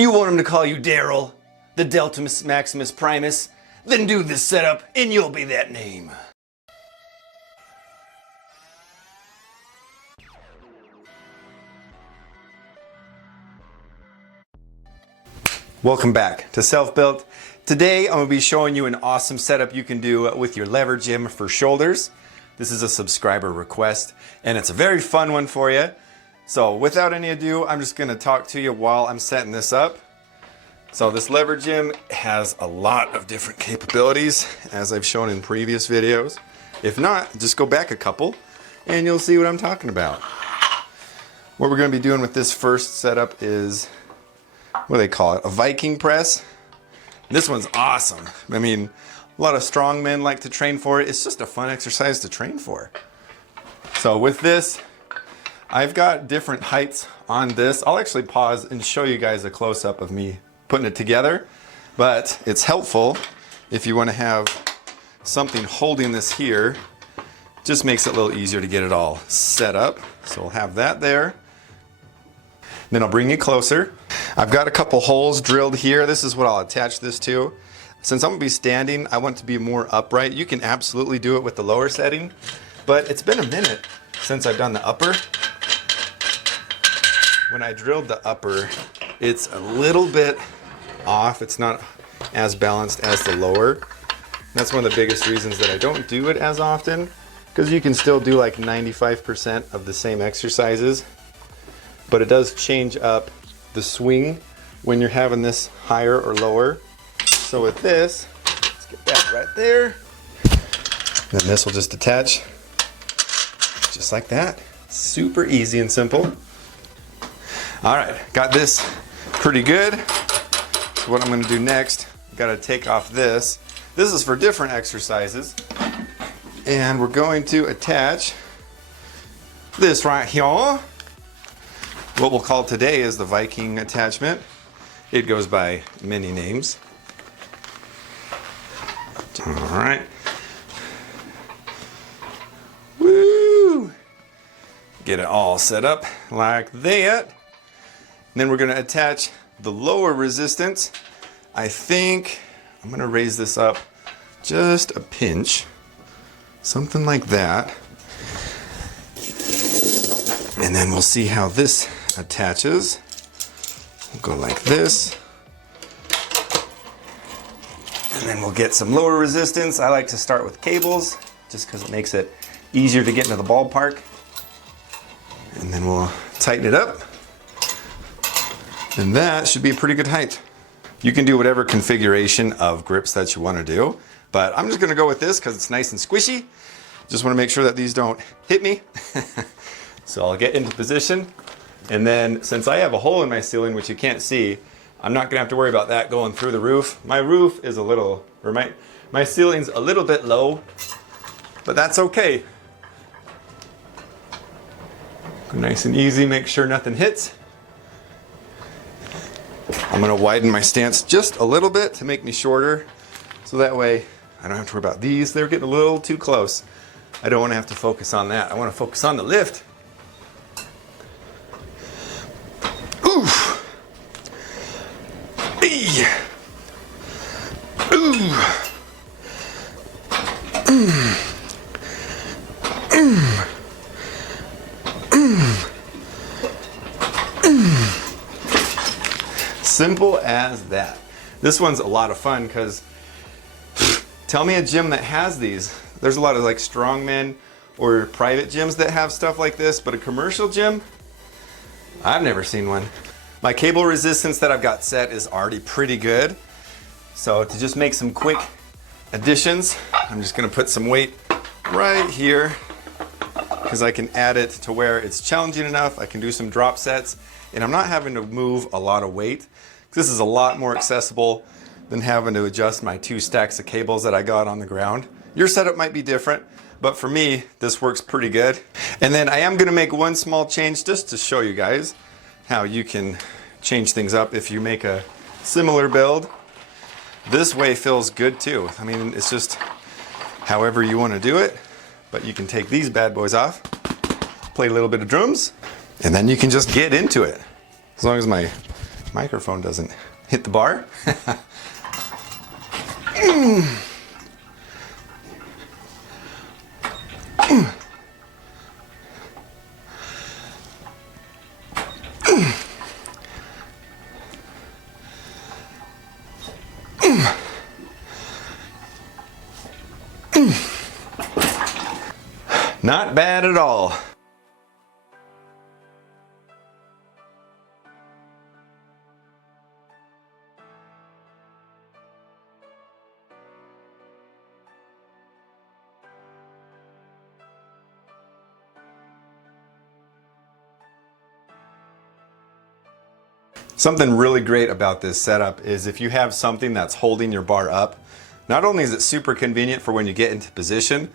You want him to call you Daryl, the Deltamus Maximus Primus? Then do this setup and you'll be that name. Welcome back to Self-Built. Today I'm going to be showing you an awesome setup you can do with your lever gym for shoulders. This is a subscriber request and it's a very fun one for you. So without any ado, I'm just going to talk to you while I'm setting this up. So this lever gym has a lot of different capabilities as I've shown in previous videos. If not, just go back a couple and you'll see what I'm talking about. What we're going to be doing with this first setup is, what do they call it? A Viking press. This one's awesome. I mean, a lot of strong men like to train for it. It's just a fun exercise to train for. So with this, I've got different heights on this. I'll actually pause and show you guys a close-up of me putting it together, but it's helpful if you want to have something holding this here. Just makes it a little easier to get it all set up. So we'll have that there. Then I'll bring you closer. I've got a couple holes drilled here. This is what I'll attach this to. Since I'm gonna be standing, I want it to be more upright. You can absolutely do it with the lower setting, but it's been a minute since I've done the upper. When I drilled the upper, it's a little bit off. It's not as balanced as the lower. That's one of the biggest reasons that I don't do it as often, because you can still do like 95% of the same exercises, but it does change up the swing when you're having this higher or lower. So with this, let's get that right there. Then this will just attach just like that. Super easy and simple. All right, got this pretty good. So what I'm gonna do next, gotta take off this. This is for different exercises. And we're going to attach this right here. What we'll call today is the Viking attachment. It goes by many names. All right. Woo! Get it all set up like that. And then we're going to attach the lower resistance. I think I'm going to raise this up just a pinch. Something like that. And then we'll see how this attaches. We'll go like this. And then we'll get some lower resistance. I like to start with cables just because it makes it easier to get into the ballpark. And then we'll tighten it up. And that should be a pretty good height. You can do whatever configuration of grips that you want to do, but I'm just going to go with this because it's nice and squishy. Just want to make sure that these don't hit me. So I'll get into position, and then since I have a hole in my ceiling, which you can't see, I'm not gonna have to worry about that going through the roof. My roof is a little, or my ceiling's a little bit low, but that's okay. Go nice and easy, make sure nothing hits. I'm gonna widen my stance just a little bit to make me shorter, so that way I don't have to worry about these. They're getting a little too close. I don't wanna have to focus on that. I wanna focus on the lift. Simple as that. This one's a lot of fun because tell me a gym that has these. There's a lot of like strongmen or private gyms that have stuff like this, but a commercial gym, I've never seen one. My cable resistance that I've got set is already pretty good. So to just make some quick additions, I'm just gonna put some weight right here because I can add it to where it's challenging enough. I can do some drop sets and I'm not having to move a lot of weight. This is a lot more accessible than having to adjust my 2 stacks of cables that I got on the ground. Your setup might be different, but for me, this works pretty good. And then I am gonna make one small change just to show you guys how you can change things up if you make a similar build. This way feels good too. I mean, it's just however you want to do it, but you can take these bad boys off, play a little bit of drums, and then you can just get into it. As long as my microphone doesn't hit the bar. Not bad at all. Something really great about this setup is if you have something that's holding your bar up, not only is it super convenient for when you get into position,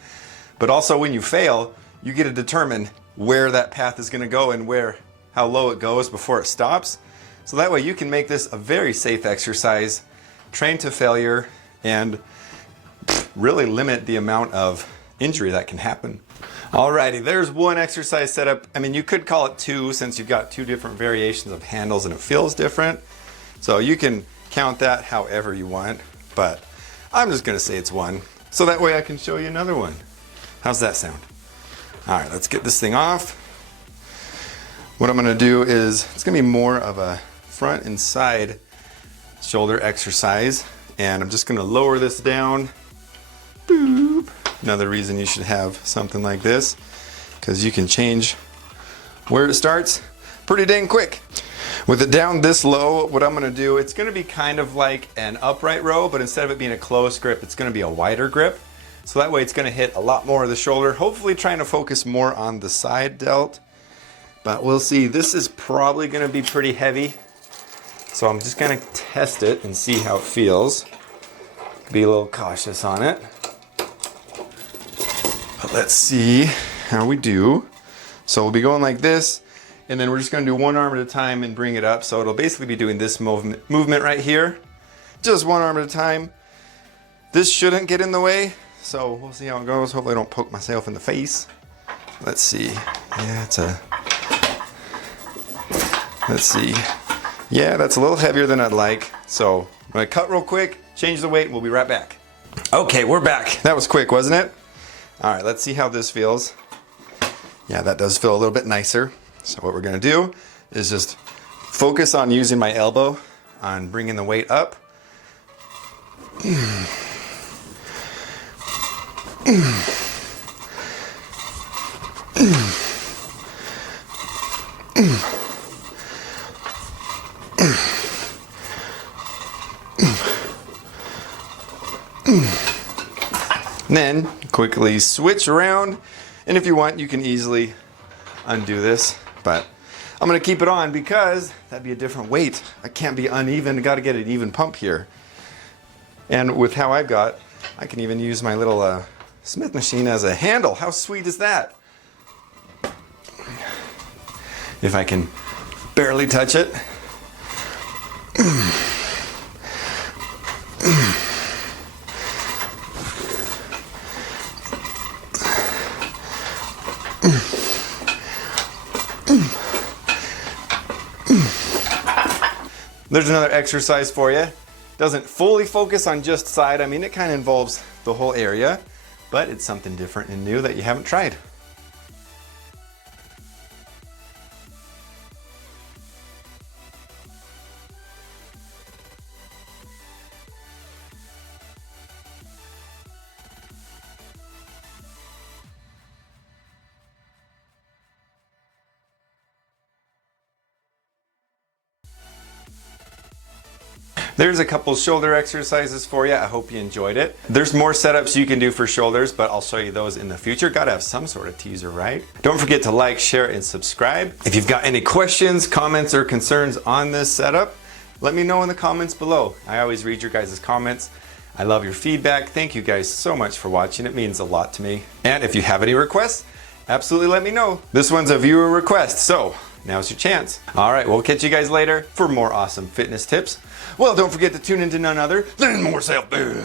but also when you fail, you get to determine where that path is going to go and how low it goes before it stops. So that way you can make this a very safe exercise, train to failure, and really limit the amount of injury that can happen. Alrighty, there's one exercise setup. I mean, you could call it two since you've got two different variations of handles and it feels different. So you can count that however you want, but I'm just gonna say it's one. So that way I can show you another one. How's that sound? All right, let's get this thing off. What I'm gonna do is, it's gonna be more of a front and side shoulder exercise. And I'm just gonna lower this down. Boop. Another reason you should have something like this, because you can change where it starts pretty dang quick. With it down this low, what I'm gonna do, it's gonna be kind of like an upright row, but instead of it being a close grip, it's gonna be a wider grip. So that way it's gonna hit a lot more of the shoulder, hopefully trying to focus more on the side delt. But we'll see, this is probably gonna be pretty heavy. So I'm just gonna test it and see how it feels. Be a little cautious on it. But let's see how we do. So we'll be going like this, and then we're just gonna do one arm at a time and bring it up. So it'll basically be doing this movement right here. Just one arm at a time. This shouldn't get in the way, so we'll see how it goes. Hopefully I don't poke myself in the face. Let's see. Yeah, let's see. Yeah, that's a little heavier than I'd like. So I'm gonna cut real quick, change the weight, and we'll be right back. Okay, we're back. That was quick, wasn't it? All right, let's see how this feels. Yeah, that does feel a little bit nicer. So what we're gonna do is just focus on using my elbow on bringing the weight up. Then quickly switch around, and if you want you can easily undo this, but I'm gonna keep it on because that'd be a different weight. I can't be uneven, gotta get an even pump here. And with how I've got, I can even use my little Smith machine as a handle. How sweet is that? If I can barely touch it. There's another exercise for you. Doesn't fully focus on just side. I mean, it kind of involves the whole area, but it's something different and new that you haven't tried. There's a couple shoulder exercises for you. I hope you enjoyed it. There's more setups you can do for shoulders, but I'll show you those in the future. Gotta have some sort of teaser, right? Don't forget to like, share, and subscribe. If you've got any questions, comments, or concerns on this setup, let me know in the comments below. I always read your guys' comments. I love your feedback. Thank you guys so much for watching. It means a lot to me. And if you have any requests, absolutely let me know. This one's a viewer request, so now's your chance. All right, we'll catch you guys later for more awesome fitness tips. Well, don't forget to tune into none other than More Self Built.